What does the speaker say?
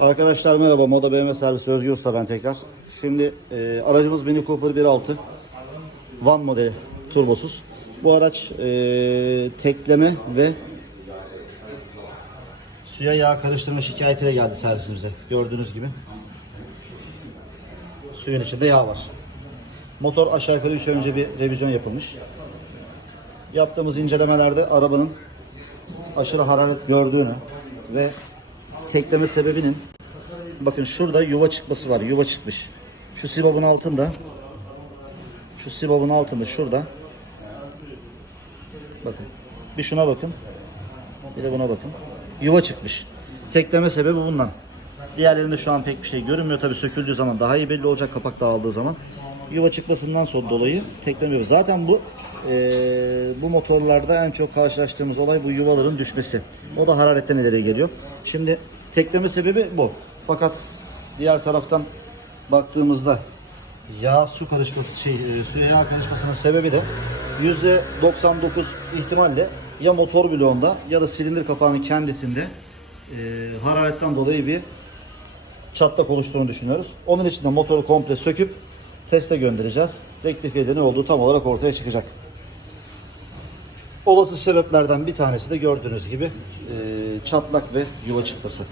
Arkadaşlar merhaba Moda BMW Servisi Özgür Usta ben tekrar. Şimdi e, aracımız Mini Cooper 1.6 Van modeli turbosuz. Bu araç e, tekleme ve suya yağ karıştırma şikayetiyle geldi servisimize. Gördüğünüz gibi. Suyun içinde yağ var. Motor aşağı yukarı 3 önce bir revizyon yapılmış. Yaptığımız incelemelerde arabanın aşırı hararet gördüğünü ve tekleme sebebinin bakın şurada yuva çıkması var. Yuva çıkmış. Şu sibabın altında şu sibabın altında şurada bakın. Bir şuna bakın. Bir de buna bakın. Yuva çıkmış. Tekleme sebebi bundan. Diğerlerinde şu an pek bir şey görünmüyor. Tabii söküldüğü zaman daha iyi belli olacak kapak dağıldığı zaman. Yuva çıkmasından sonra dolayı tekleme Zaten bu eee, bu motorlarda en çok karşılaştığımız olay bu yuvaların düşmesi. O da hararetten ileriye geliyor. Şimdi tekleme sebebi bu. Fakat diğer taraftan baktığımızda yağ su karışması şey e, suya yağ karışmasının sebebi de %99 ihtimalle ya motor bloğunda ya da silindir kapağının kendisinde e, hararetten dolayı bir çatlak oluştuğunu düşünüyoruz. Onun için de motoru komple söküp teste göndereceğiz. Rektifiyede ne olduğu tam olarak ortaya çıkacak. Olası sebeplerden bir tanesi de gördüğünüz gibi çatlak ve yuva çıkması.